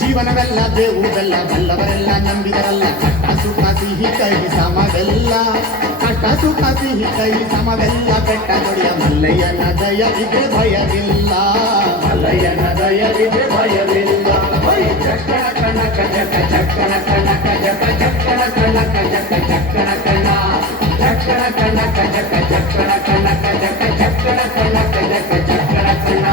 ಜೀವನವೆಲ್ಲ ಬೇವು ಬೆಲ್ಲ ಬಲ್ಲವರೆಲ್ಲ ನಂಬಿದರಲ್ಲ ಕಷ್ಟ ಸುಖ ಸಿಹಿ ಕೈ ಸಮವೆಲ್ಲ ಕಷ್ಟ ಸುಖ ಸಿಹಿ ಕೈ ಸಮವೆಲ್ಲ ಬೆಟ್ಟ ದೊಡೆಯ ಮಲ್ಲಯ್ಯನ ದಯವಿದೆ ಭಯವಿಲ್ಲ ಮಲ್ಲಯ್ಯನ ದಯವಿದೆ ಭಯವಿಲ್ಲ ಚಕ್ಕಣ ಕಣಕ ಜಕ ಚಕ್ಕಣ ಕಣಕ ಜಕ ಚಕ್ಕಣ ಕಣಕ ಜಕ ಚಕ್ಕಣ ಕಣ ಚಕ್ಕಣ ಕಣಕ ಜಕ ಚಕ್ಕಣ ಕಣಕ ಜಕ ಚಕ್ಕಣ ಕಣಕ ಜಕ ಚಕ್ಕಣ ಕಣ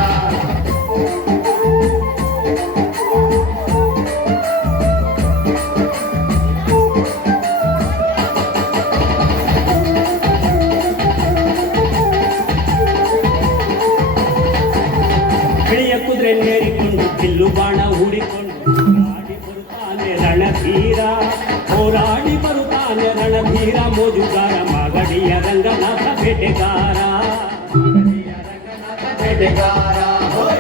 ಕುದುರೆ ನೇರಿಕೊಂಡು ಬಿಲ್ಲು ಬಾಣ ಹೂಡಿಕೊಂಡು ಹೋರಾಡಿ ಬರುತ್ತಾನೆ ರಣಧೀರ ಹೋರಾಡಿ ಬರುತ್ತಾನೆ ರಣಧೀರ ಮೋಜುಗಾರ ಮಾಗಡಿಯ ರಂಗನಾಥ ಬೇಟೆಗಾರ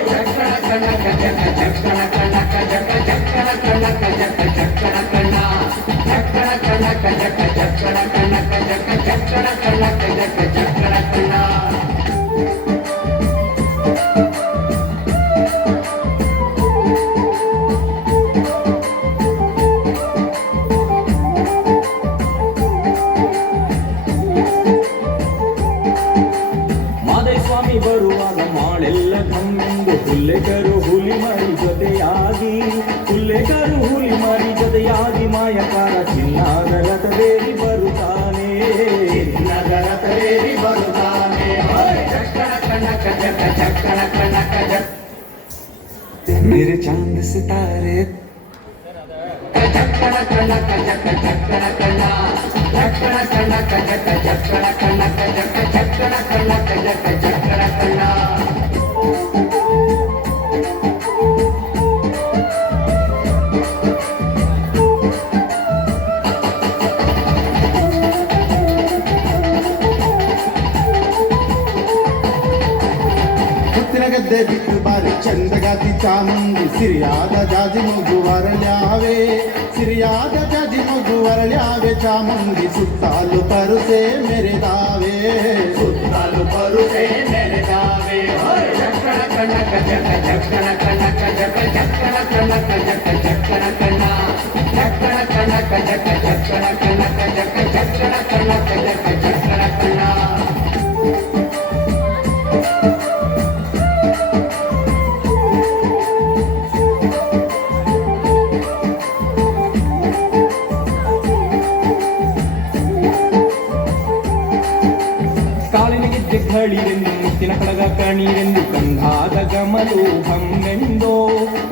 ಚಕ್ಕಣ ಕಣಕ ಜಕ ಚಕ್ಕಣ ಕಣಕ ಜಕ ಚಕ್ಕಣ ಕಣಕ ಜಕ ಚಕ್ಕಣ ಕಣ ಚಕ್ಕಣ ಕಣಕ ಜಕ ಚಕ್ಕಣ ಕಣಕ ಜಕ ಚಕ್ಕಣ ಕಣಕ ಜಕ ಚಕ್ಕಣ ಕಣ ಸ್ವಾಮಿ ಬರುವಾಗ ಮಾಳೆಲ್ಲ ಕಮ್ಮೆಂದು ಹುಲ್ಲೆಕರು ಹುಲಿ ಮರಿ ಜೊತೆಯಾಗಿ ಹುಲ್ಲೆಕರು ಹುಲಿ ಮರಿ ಜೊತೆಯಾಗಿ ಮಾಯಕಾರ ಚಿನ್ನದ ರಥದೇರಿ ಬರುತ್ತಾನೆ ಚಿನ್ನದ ರಥದೇರಿ ಬರುತ್ತಾನೆ ಚಕ್ಕಣ ಕಣಕ ಜಕ ಚಕ್ಕಣ ಕಣಕ ಜಕ मेरे चांद सितारे ಚಕ್ಕಣ ಕಣಕ ಜಕ ಚಕ್ಕಣ ಕಣ ಚಕ್ಕಣ ಕಣಕ ಜಕ ಚಕ್ಕಣ ಕಣಕ ಜಕ ಚಕ್ಕಣ ಕಣಕ ಜಕ ಚಕ್ಕಣ ಕಣ ಗದ್ದೆ ಬಿಟ್ಟು ಬಾರಿ ಚಂದಗಾತಿ ಚಾಮುಂಡಿ ಸಿರಿಯಾದ ಜಾಜಿ ಮಗು ಅರಳ್ಯಾವೆ ಸಿರಿಯಾದ ಜಾಜಿ ಮಗು ಅರಳ್ಯಾವೆ ಚಾಮುಂಡಿ ಸುತ್ತಾಲು ಪರುಸೆ ಮೆರೆದಾವೆ ಸುತ್ತಾಲು ಪರುಸೆ ಮೆರೆದಾವೆ ಚಕ್ಕಣ ಕಣಕ ಜಕ ಚಕ್ಕಣ ಕಣಕ ಜಕ ಚಕ್ಕಣ ಕಣಕ ಜಕ ಚಕ್ಕಣ ಕಣ ಚಕ್ಕಣ ಕಣಕ ಜಕ ಚಕ್ಕಣ ಕಣಕ ಜಕ ಚಕ್ಕಣ ಕಣಕ ಜಕ ಚಕ್ಕಣ ಕಣ ಕಾಲಿನಗಿದ್ದೆ ಕಳಿರೆಂದು ಮುತ್ತಿನ ಕಡಗ ಕಣೀರೆಂದು ಗಂಧಾದ ಗಮನೂಹಮ್ಮೆಂದೋ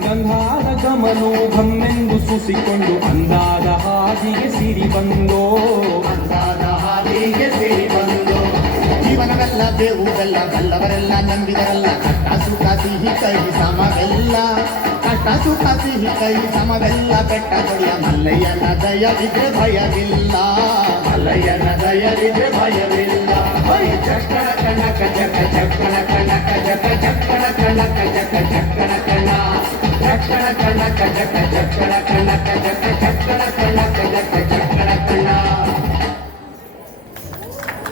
ಗಂಧಾದ ಗಮನೂಹಮ್ಮೆಂದು ಸುಸಿಕೊಂಡು ಅಂದಾದ ಹಾದಿಗೆ ಸಿರಿ ಬಂದೋ ಅಂದಾದ ಹಾದಿಗೆ ಸಿರಿ ಬಂದೋ ಜೀವನವೆಲ್ಲ ಬೇವು ಬೆಲ್ಲ ಬಲ್ಲವರೆಲ್ಲ ನಂಬಿದರಲ್ಲ ಕಷ್ಟ ಸುಖ ಸಿಹಿ ಕೈ ಸಮವೆಲ್ಲ ಕಷ್ಟ ಸುಖ ಸಿಹಿ ಕೈ ಸಮವೆಲ್ಲ ಬೆಟ್ಟ ದೊಡೆಯ ಮಲ್ಲಯ್ಯನ ದಯವಿದೆ ಭಯವಿಲ್ಲ ಮಲ್ಲಯ್ಯನ ದಯವಿದೆ ಭಯವಿಲ್ಲ ಚಕ್ಕಣ ಕಣಕ ಜಕ ಚಕ್ಕಣ ಕಣಕ ಜಕ ಚಕ್ಕಣ ಕಣಕ ಜಕ ಚಕ್ಕಣ ಕಣ ಚಕ್ಕಣ ಕಣಕ ಜಕ ಚಕ್ಕಣ ಕಣಕ ಜಕ ಚಕ್ಕಣ ಕಣಕ ಜಕ